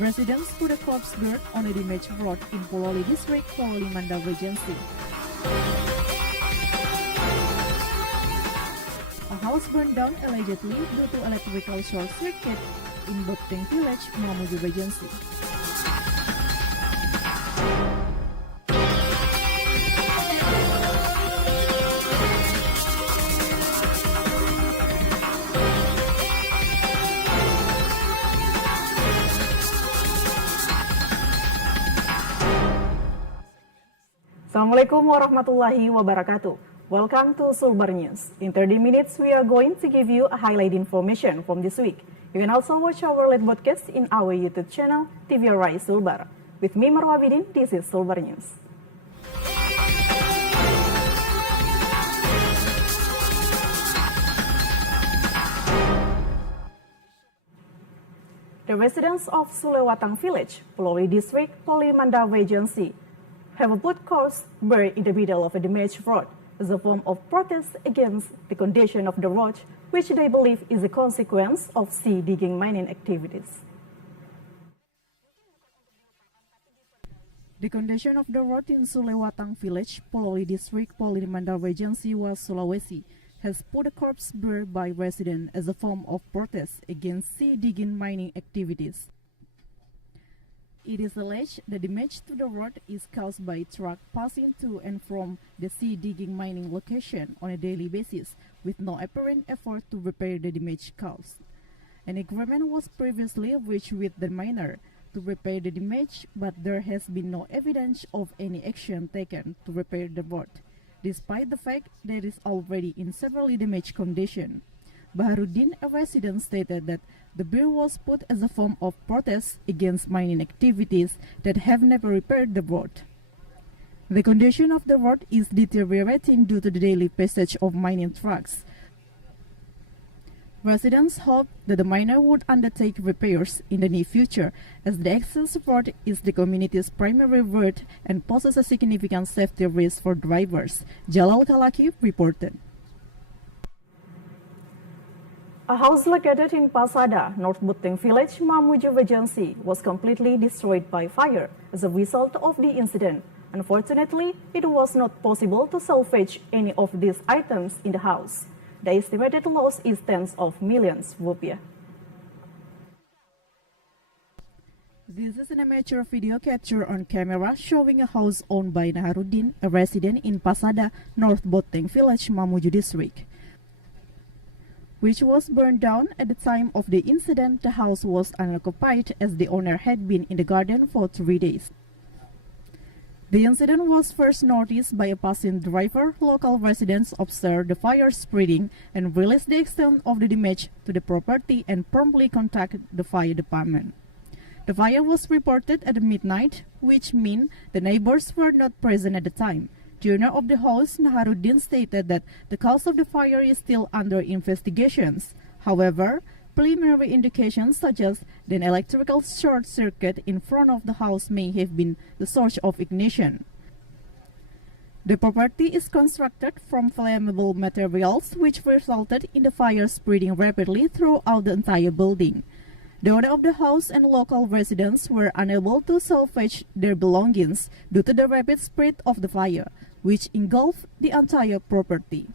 Residents put a corpse bird on a damaged road in Pololi District, Pololi Mandar Regency. A house burned down allegedly due to electrical short circuit in Bopteng Village, Mamuju Regency. Assalamualaikum warahmatullahi wabarakatuh. Welcome to Sulbar News. In 30 minutes, we are going to give you a highlight information from this week. You can also watch our live broadcast in our YouTube channel, TVRI Sulbar. With me, Marwa Bidin, this is Sulbar News. The residents of Sulewatang Village, Pololi District, Pololi Mandar Regency, have a put corpse buried in the middle of a damaged road as a form of protest against the condition of the road, which they believe is a consequence of sea digging mining activities. The condition of the road in Sulewatang Village, Pololi District, Pololi Mandar Regency, Sulawesi, has put a corpse buried by residents as a form of protest against sea digging mining activities. It is alleged the damage to the road is caused by truck passing to and from the sea digging mining location on a daily basis with no apparent effort to repair the damage caused. An agreement was previously reached with the miner to repair the damage, but there has been no evidence of any action taken to repair the road, despite the fact that it is already in severely damaged condition. Baharudin, a resident, stated that the bill was put as a form of protest against mining activities that have never repaired the road. The condition of the road is deteriorating due to the daily passage of mining trucks. Residents hope that the miner would undertake repairs in the near future, as the access road is the community's primary road and poses a significant safety risk for drivers. Jalal Kalaki reported. A house located in Pasada, North Bopteng Village, Mamuju Regency, was completely destroyed by fire as a result of the incident. Unfortunately, it was not possible to salvage any of these items in the house. The estimated loss is tens of millions rupiah. This is an amateur video capture on camera showing a house owned by Naharudin, a resident in Pasada, North Bopteng Village, Mamuju District, which was burned down. At the time of the incident. The house was unoccupied as the owner had been in the garden for 3 days. The incident was first noticed by a passing driver. Local residents observed the fire spreading and realized the extent of the damage to the property and promptly contacted the fire department. The fire was reported at midnight, which means the neighbors were not present at the time. The owner of the house, Naharudin, stated that the cause of the fire is still under investigations. However, preliminary indications suggest that an electrical short circuit in front of the house may have been the source of ignition. The property is constructed from flammable materials, which resulted in the fire spreading rapidly throughout the entire building. The owner of the house and local residents were unable to salvage their belongings due to the rapid spread of the fire, which engulfed the entire property.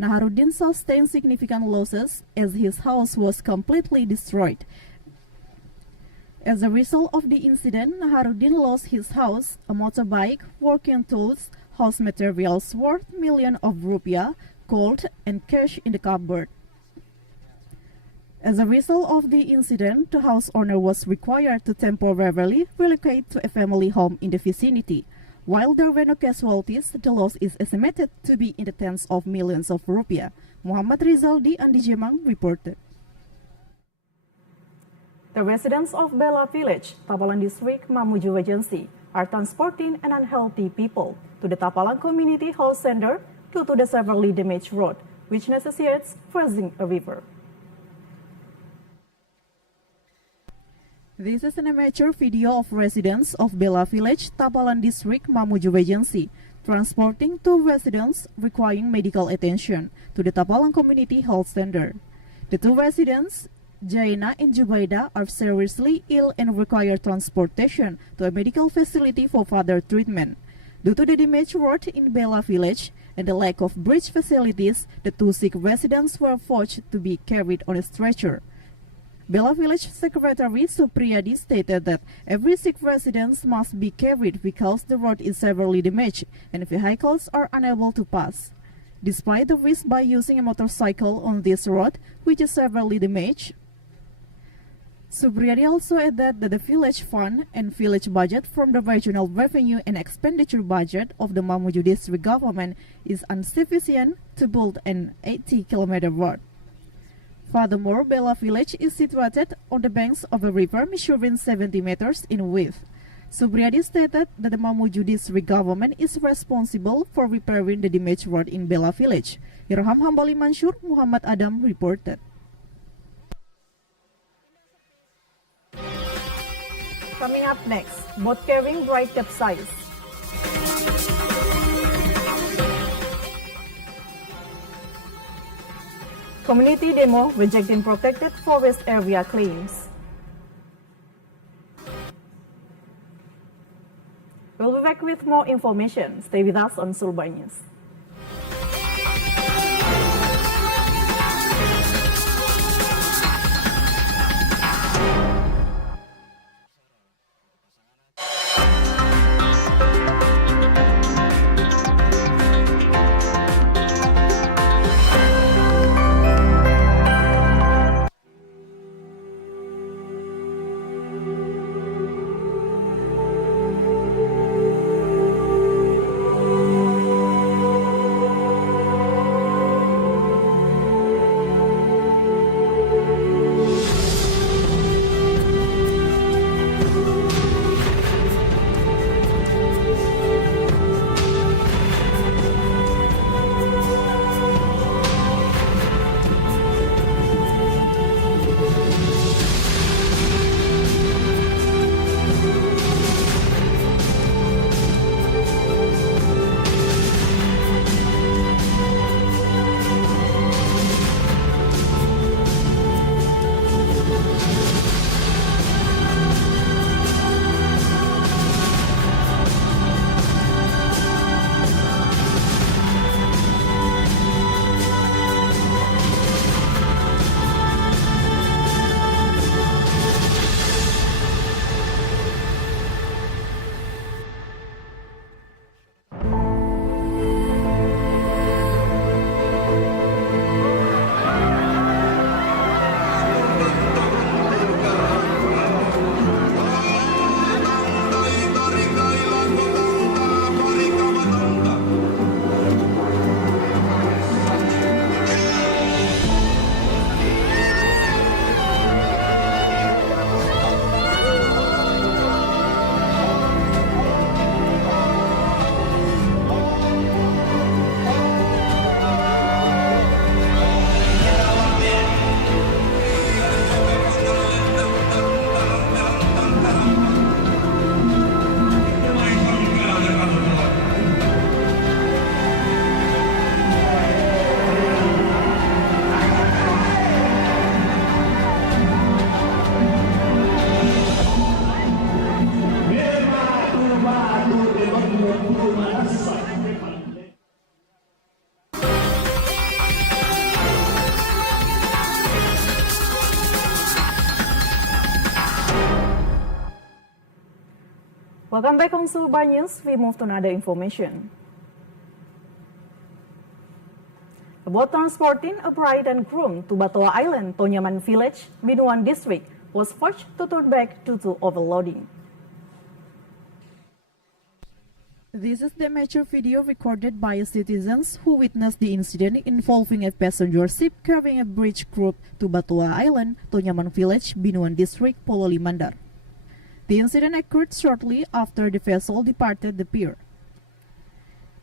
Naharudin sustained significant losses as his house was completely destroyed. As a result of the incident, Naharudin lost his house, a motorbike, working tools, house materials worth millions of rupiah, gold, and cash in the cupboard. As a result of the incident, the house owner was required to temporarily relocate to a family home in the vicinity. While there were no casualties, the loss is estimated to be in the tens of millions of rupiah. Muhammad Rizaldi Andi Jemang reported. The residents of Bela Village, Tapalan District, Mamuju Regency, are transporting an unhealthy people to the Tapalan Community Health Center due to the severely damaged road, which necessitates crossing a river. This is an amateur video of residents of Bela Village, Tapalan District, Mamuju Regency, transporting two residents requiring medical attention to the Tapalan Community Health Center. The two residents Jaina and Jubaida are seriously ill and require transportation to a medical facility for further treatment. Due to the damaged road in Bela village and the lack of bridge facilities, the two sick residents were forced to be carried on a stretcher. Bela Village Secretary Supriyadi stated that every sick resident must be carried because the road is severely damaged and vehicles are unable to pass. Despite the risk by using a motorcycle on this road, which is severely damaged, Supriyadi also added that the village fund and village budget from the regional revenue and expenditure budget of the Mamuju district government is insufficient to build an 80-kilometer road. Furthermore, Bela village is situated on the banks of a river measuring 70 meters in width. Supriyadi stated that the Mamuju district government is responsible for repairing the damaged road in Bela village. Irham Hambali Mansur, Muhammad Adam reported. Coming up next, boat carrying bride capsized. Community demo rejecting protected forest area claims. We'll be back with more information. Stay with us on Sulbar News. Welcome back on Sulbar News. We move to another information. A boat transporting a bride and groom to Batoa Island, Tonyaman Village, Binuan District, was forced to turn back due to overloading. This is the amateur video recorded by citizens who witnessed the incident involving a passenger ship carrying a bridge group to Batoa Island, Tonyaman Village, Binuan District, Pololi Mandar. The incident occurred shortly after the vessel departed the pier.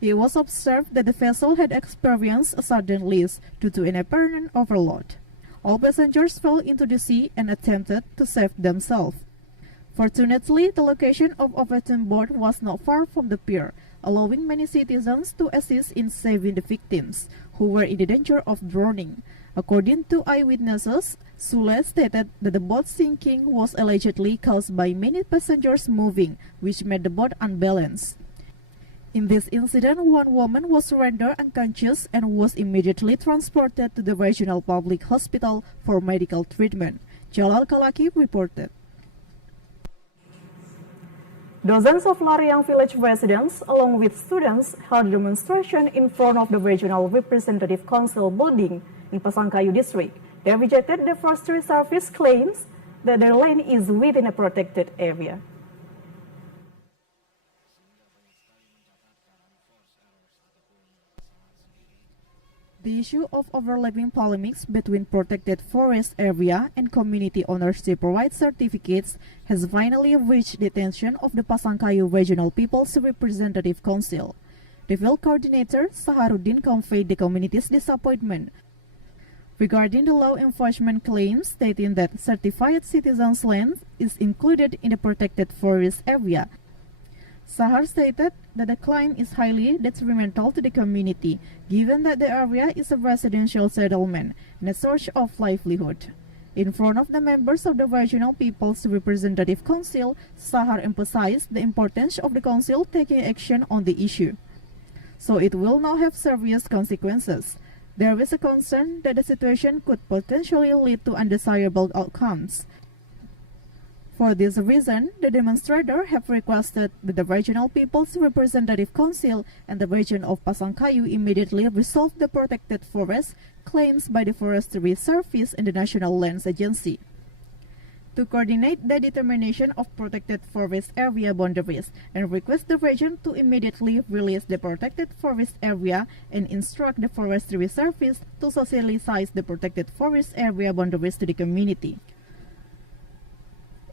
It was observed that the vessel had experienced a sudden lease due to an apparent overload. All passengers fell into the sea and attempted to save themselves. Fortunately, the location of overturned boat was not far from the pier, allowing many citizens to assist in saving the victims, who were in danger of drowning. According to eyewitnesses, Sule stated that the boat sinking was allegedly caused by many passengers moving, which made the boat unbalanced. In this incident, one woman was rendered unconscious and was immediately transported to the regional public hospital for medical treatment. Jalal Kalaki reported. Dozens of Langsung village residents, along with students, held a demonstration in front of the Regional Representative Council building in Pasangkayu district. They rejected the Forestry Service claims that their land is within a protected area. The issue of overlapping polemics between protected forest area and community ownership rights certificates has finally reached the attention of the Pasangkayu Regional People's Representative Council. The field coordinator, Saharuddin, conveyed the community's disappointment regarding the law enforcement claims stating that certified citizens' land is included in the protected forest area. Sahar stated that the claim is highly detrimental to the community, given that the area is a residential settlement and a source of livelihood. In front of the members of the Regional People's Representative Council, Sahar emphasized the importance of the council taking action on the issue, so it will not have serious consequences. There is a concern that the situation could potentially lead to undesirable outcomes. For this reason, the demonstrators have requested that the Regional People's Representative Council and the region of Pasangkayu immediately resolve the protected forest claims by the Forestry Service and the National Lands Agency. To coordinate the determination of protected forest area boundaries and request the region to immediately release the protected forest area and instruct the Forestry Service to socialize the protected forest area boundaries to the community.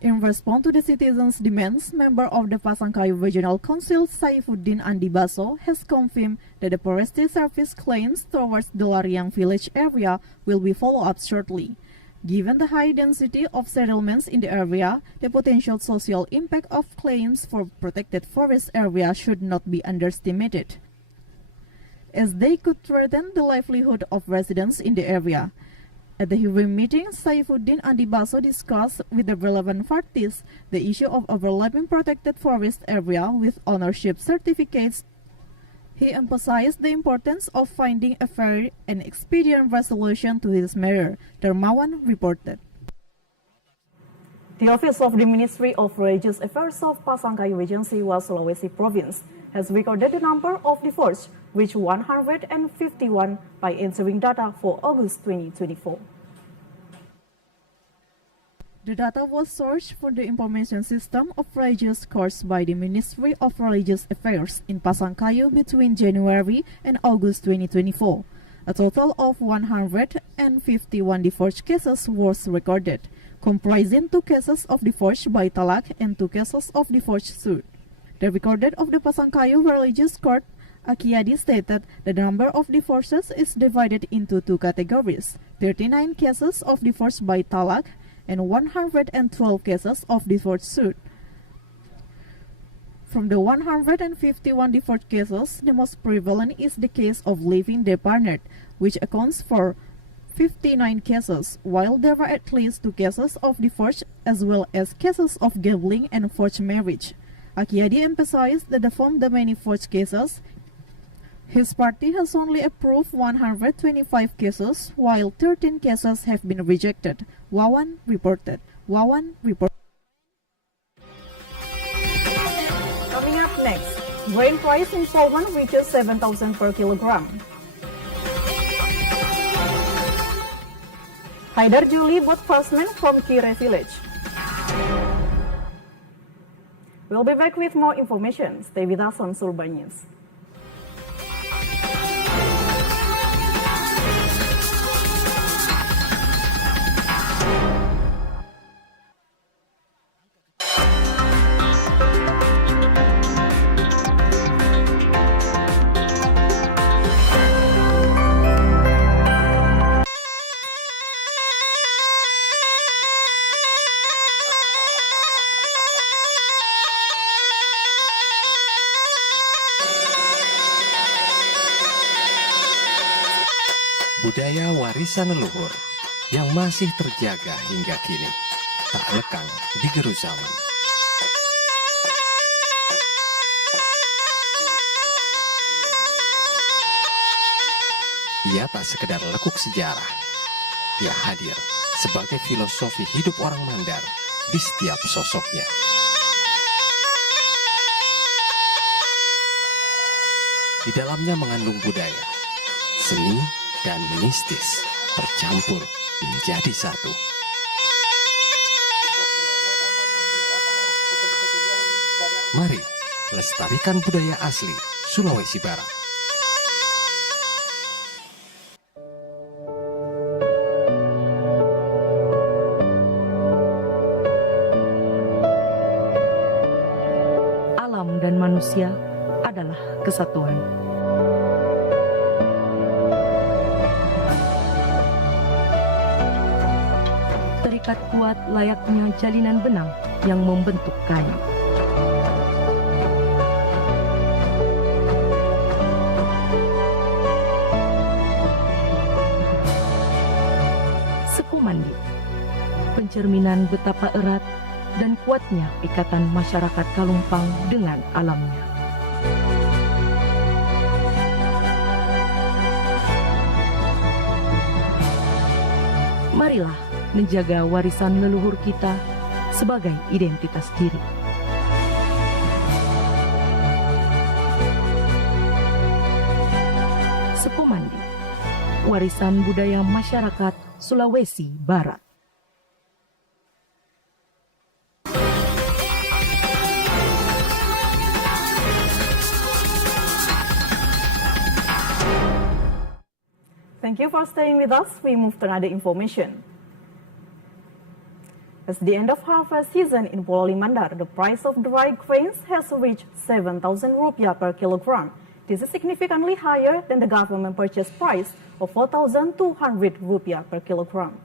In response to the citizens' demands, member of the Pasangkayu Regional Council, Saifuddin Andi Baso, has confirmed that the Forestry Service claims towards the Langsung village area will be followed up shortly. Given the high density of settlements in the area, the potential social impact of claims for protected forest area should not be underestimated, as they could threaten the livelihood of residents in the area. At the hearing meeting, Saifuddin Andi Baso discussed with the relevant parties the issue of overlapping protected forest area with ownership certificates. He emphasized the importance of finding a fair and expedient resolution to this matter, Dermawan reported. The Office of the Ministry of Religious Affairs of Pasangkayu Regency, Sulawesi Province, has recorded the number of divorces reached 151 by entering data for August 2024. The data was sourced from the information system of religious courts by the Ministry of Religious Affairs in Pasangkayu between January and August 2024. A total of 151 divorce cases was recorded, comprising 2 cases of divorce by talak and 2 cases of divorce suit. The record of the Pasangkayu Religious Court, Akiadi, stated the number of divorces is divided into 2 categories: 39 cases of divorce by talak and 112 cases of divorce suit. From the 151 divorce cases, the most prevalent is the case of leaving the partner, which accounts for 59 cases, while there are at least 2 cases of divorce as well as cases of gambling and forced marriage. Akiadi emphasized that from the many forged cases, his party has only approved 125 cases, while 13 cases have been rejected. Wawan reported. Coming up next, grain price in Sulbar reaches 7,000 per kilogram. Haidar Juli bought craftsmen from Kire village. We'll be back with more information. Stay with us on Sulbar News. Budaya warisan leluhur yang masih terjaga hingga kini, tak lekang di gerus zaman. Ia tak sekedar lekuk sejarah, ia hadir sebagai filosofi hidup orang Mandar di setiap sosoknya. Di dalamnya mengandung budaya, seni, dan mistis tercampur menjadi satu. Mari lestarikan budaya asli Sulawesi Barat. Alam dan manusia adalah kesatuan. Terikat kuat layaknya jalinan benang yang membentuk kayu. Sekumandi, pencerminan betapa erat dan kuatnya ikatan masyarakat Kalumpang dengan alamnya. Marilah menjaga warisan leluhur kita sebagai identitas diri. Sekumandi, warisan budaya masyarakat Sulawesi Barat. Thank you for staying with us. We move to another information. As the end of harvest season in Pulau Limandar, the price of dry grains has reached 7,000 rupiah per kilogram. This is significantly higher than the government purchase price of 4,200 rupiah per kilogram.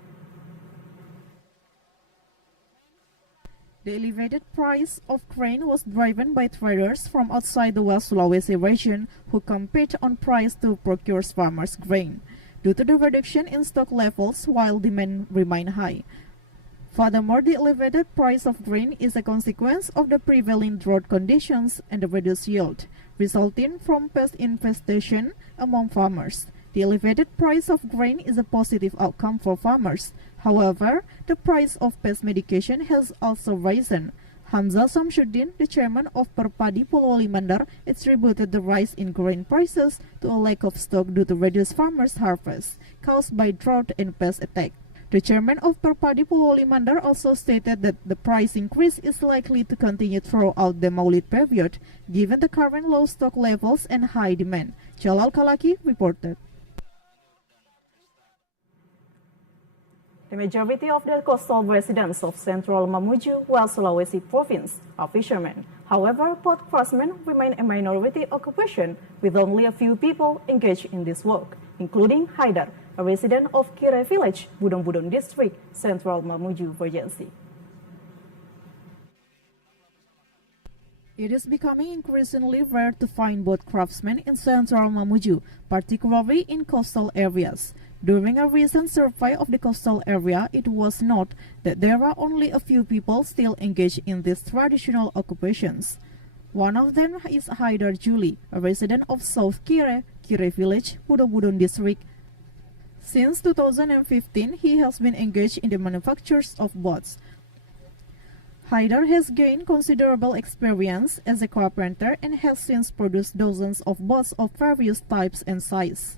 The elevated price of grain was driven by traders from outside the West Sulawesi region who compete on price to procure farmers' grain, due to the reduction in stock levels while demand remained high. Furthermore, the elevated price of grain is a consequence of the prevailing drought conditions and the reduced yield, resulting from pest infestation among farmers. The elevated price of grain is a positive outcome for farmers. However, the price of pest medication has also risen. Hamzah Samshuddin, the chairman of Perpadi Pulau Limandar, attributed the rise in grain prices to a lack of stock due to reduced farmers' harvest caused by drought and pest attack. The chairman of Perpadi Pulau Limandar also stated that the price increase is likely to continue throughout the Maulid period, given the current low stock levels and high demand. Jalal Kalaki reported. The majority of the coastal residents of Central Mamuju, West Sulawesi province, are fishermen. However, boat craftsmen remain a minority occupation, with only a few people engaged in this work, including Haidar, a resident of Kire village, Budon-Budon district, Central Mamuju Regency. It is becoming increasingly rare to find boat craftsmen in Central Mamuju, particularly in coastal areas. During a recent survey of the coastal area, it was noted that there are only a few people still engaged in these traditional occupations. One of them is Haidar Juli, a resident of South Kire village, Budon-Budon district. Since 2015, he has been engaged in the manufacture of boats. Haidar has gained considerable experience as a carpenter and has since produced dozens of boats of various types and sizes.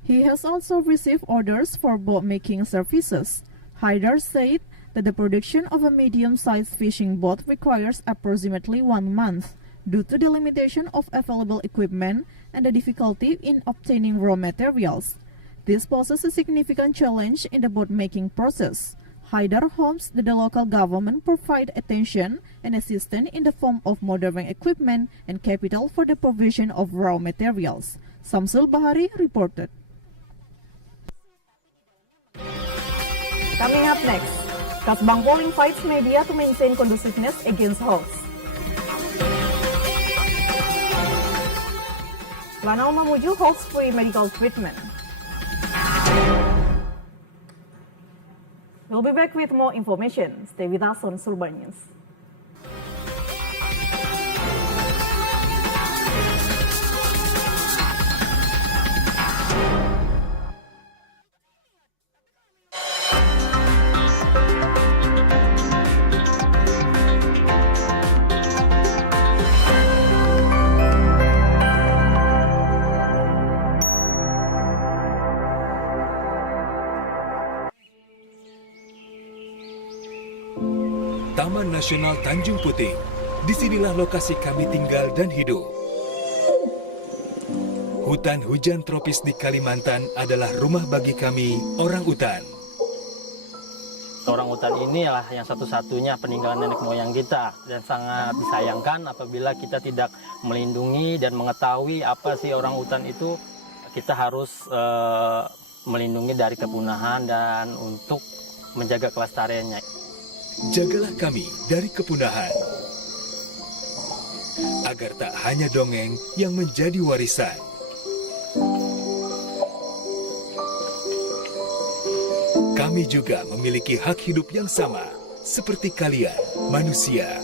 He has also received orders for boat-making services. Haidar said that the production of a medium-sized fishing boat requires approximately 1 month due to the limitation of available equipment and the difficulty in obtaining raw materials. This poses a significant challenge in the boat-making process. Haidar hopes that the local government provide attention and assistance in the form of modern equipment and capital for the provision of raw materials. Sulbar reported. Coming up next, Kasbang Pol invites media to maintain conduciveness against hoax. Lanao Mamuju hoax-free medical treatment. We'll be back with more information. Stay with us on Sulbar News. Taman Nasional Tanjung Puting. Disinilah lokasi kami tinggal dan hidup. Hutan hujan tropis di Kalimantan adalah rumah bagi kami, orang utan. Orang utan inilah yang satu-satunya peninggalan nenek moyang kita, dan sangat disayangkan apabila kita tidak melindungi dan mengetahui apa sih orang utan itu. Kita harus melindungi dari kepunahan dan untuk menjaga kelestariannya. Jagalah kami dari kepunahan, agar tak hanya dongeng yang menjadi warisan. Kami juga memiliki hak hidup yang sama, seperti kalian, manusia.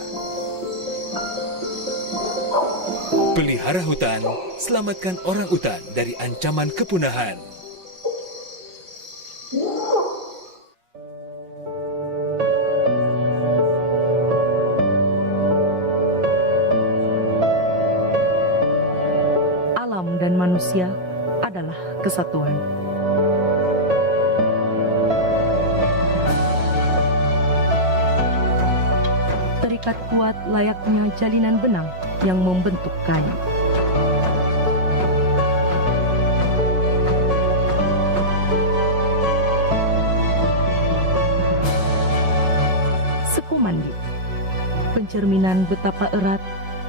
Pelihara hutan, selamatkan orang utan dari ancaman kepunahan. Alam dan manusia adalah kesatuan. Terikat kuat layaknya jalinan benang yang membentuk kayu. Sekumandi, pencerminan betapa erat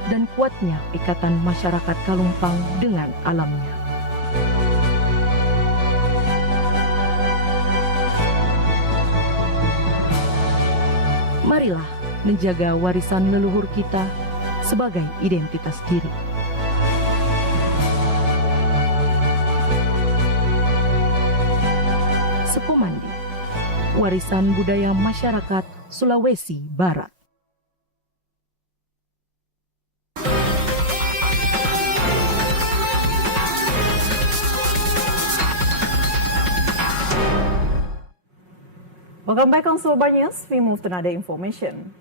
dan kuatnya ikatan masyarakat Kalumpang dengan alamnya. Marilah menjaga warisan leluhur kita sebagai identitas diri. Sekumandi, warisan budaya masyarakat Sulawesi Barat. Welcome back on Sulbar News. We move to another information.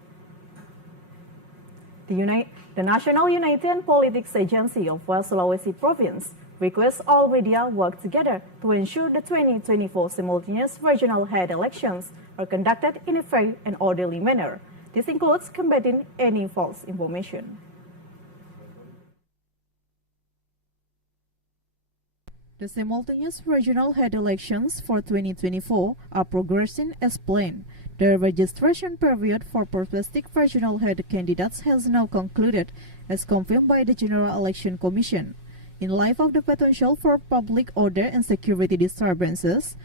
The National Unity and Politics Agency of West Sulawesi Province requests all media work together to ensure the 2024 simultaneous regional head elections are conducted in a fair and orderly manner. This includes combating any false information. The simultaneous regional head elections for 2024 are progressing as planned. The registration period for prospective regional head candidates has now concluded, as confirmed by the General Election Commission. In light of the potential for public order and security disturbances,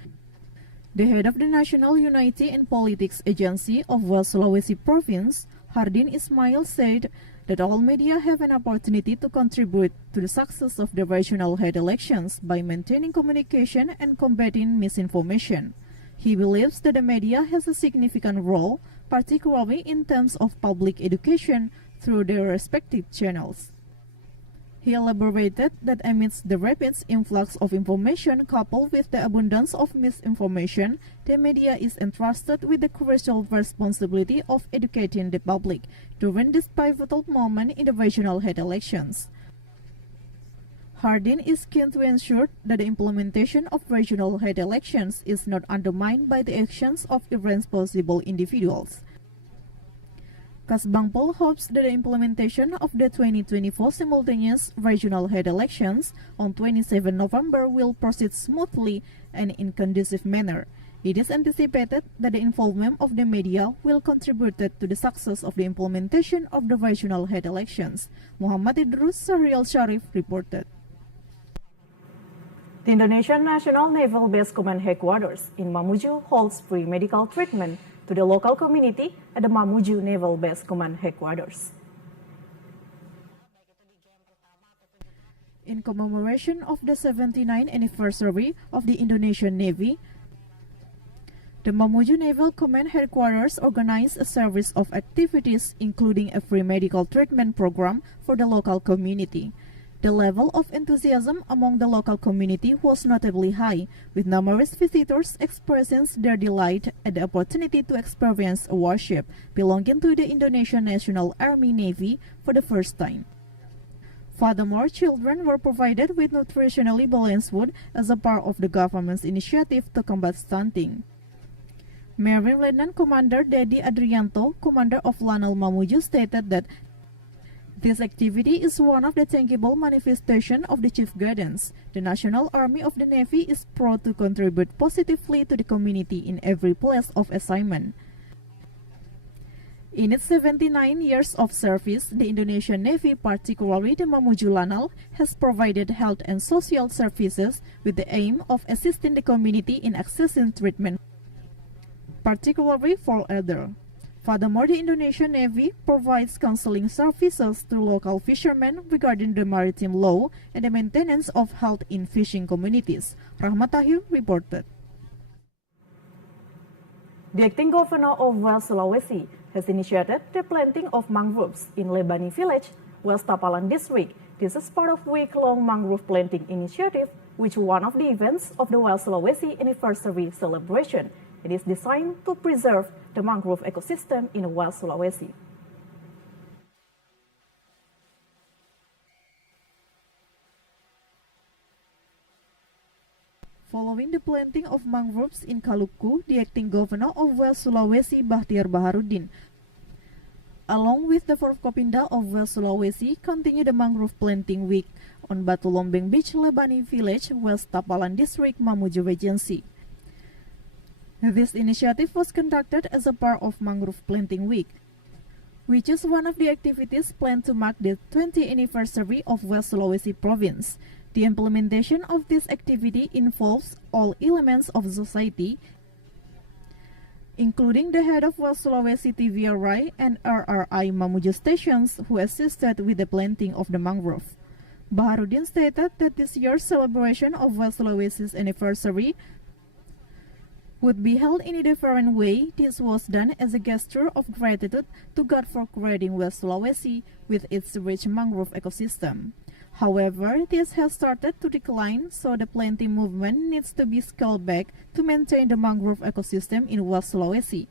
the head of the National Unity and Politics Agency of West Sulawesi Province, Hardin Ismail, said that all media have an opportunity to contribute to the success of the regional head elections by maintaining communication and combating misinformation. He believes that the media has a significant role, particularly in terms of public education through their respective channels. He elaborated that amidst the rapid influx of information coupled with the abundance of misinformation, the media is entrusted with the crucial responsibility of educating the public during this pivotal moment in the regional head elections. Hardin is keen to ensure that the implementation of regional head elections is not undermined by the actions of irresponsible individuals. Kasbangpol hopes that the implementation of the 2024 simultaneous regional head elections on 27 November will proceed smoothly and in conducive manner. It is anticipated that the involvement of the media will contribute to the success of the implementation of the regional head elections. Muhammad Idrus Sahrial Sharif reported. The Indonesian National Naval Base Command Headquarters in Mamuju holds free medical treatment to the local community at the Mamuju Naval Base Command Headquarters. In commemoration of the 79th anniversary of the Indonesian Navy, The Mamuju Naval Command Headquarters organized a series of activities, including a free medical treatment program for the local community. The level of enthusiasm among the local community was notably high, with numerous visitors expressing their delight at the opportunity to experience a warship belonging to the Indonesian National Army Navy for the first time. Furthermore, children were provided with nutritionally balanced food as a part of the government's initiative to combat stunting. Marine Lieutenant Commander Dedi Adrianto, commander of Lanal Mamuju, stated that this activity is one of the tangible manifestation of the chief guidance. The National Army of the Navy is proud to contribute positively to the community in every place of assignment. In its 79 years of service, the Indonesian Navy, particularly the Mamuju Lanal, has provided health and social services with the aim of assisting the community in accessing treatment, particularly for elderly. Furthermore, the Indonesian Navy provides counseling services to local fishermen regarding the maritime law and the maintenance of health in fishing communities. Rahmat Tahir reported. The acting governor of West Sulawesi has initiated the planting of mangroves in Lebani village, West Tapalan district. This is part of week-long mangrove planting initiative, which is one of the events of the West Sulawesi anniversary celebration. It is designed to preserve the mangrove ecosystem in West Sulawesi. Following the planting of mangroves in Kaluku, the acting governor of West Sulawesi, Bahtiar Baharudin, along with the Forkopimda of West Sulawesi, continued the mangrove planting week on Batu Lombeng Beach, Lebani Village, West Tapalan District, Mamuju Regency. This initiative was conducted as a part of Mangrove Planting Week, which is one of the activities planned to mark the 20th anniversary of West Sulawesi Province. The implementation of this activity involves all elements of society, including the head of West Sulawesi TVRI and RRI Mamuju stations who assisted with the planting of the mangrove. Baharudin stated that this year's celebration of West Sulawesi's anniversary would be held in a different way. This was done as a gesture of gratitude to God for creating West Sulawesi with its rich mangrove ecosystem. However, this has started to decline, so the planting movement needs to be scaled back to maintain the mangrove ecosystem in West Sulawesi.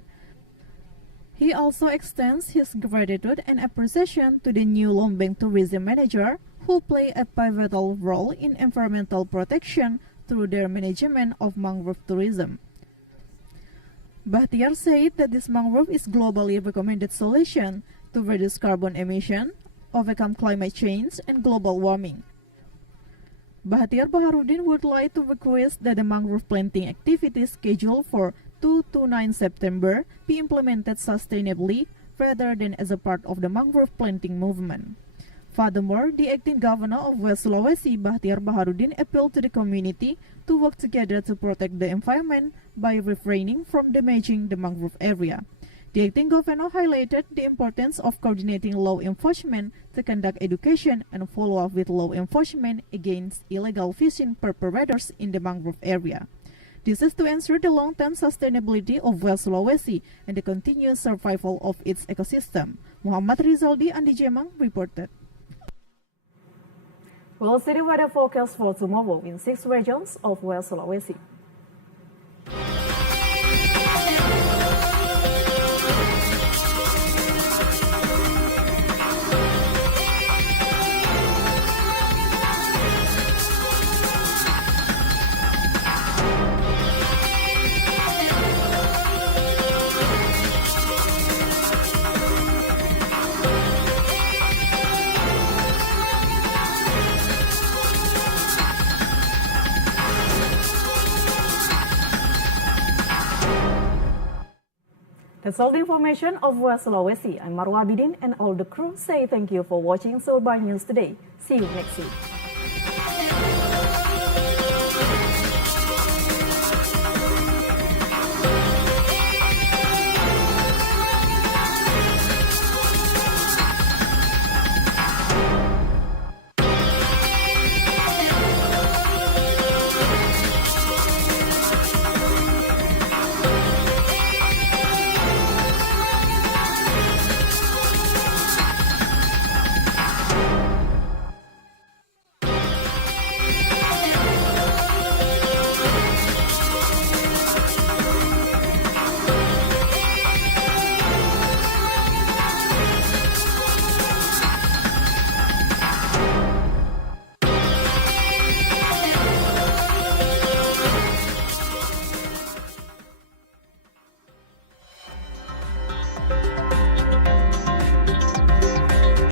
He also extends his gratitude and appreciation to the new Lombeng tourism manager, who play a pivotal role in environmental protection through their management of mangrove tourism. Bahtiar said that this mangrove is globally recommended solution to reduce carbon emission, overcome climate change, and global warming. Bahtiar Baharudin would like to request that the mangrove planting activities scheduled for 2 to 9 September be implemented sustainably rather than as a part of the mangrove planting movement. Furthermore, the acting governor of West Sulawesi, Bahtiar Baharudin, appealed to the community to work together to protect the environment by refraining from damaging the mangrove area. The acting governor highlighted the importance of coordinating law enforcement to conduct education and follow up with law enforcement against illegal fishing perpetrators in the mangrove area. This is to ensure the long-term sustainability of West Sulawesi and the continuous survival of its ecosystem. Muhammad Rizaldi, Andi Jemang, reported. We'll see the weather forecast for tomorrow in 6 regions of West Sulawesi. That's all the information of West Sulawesi. I'm Marwa Abidin and all the crew say thank you for watching Sulbar News today. See you next week.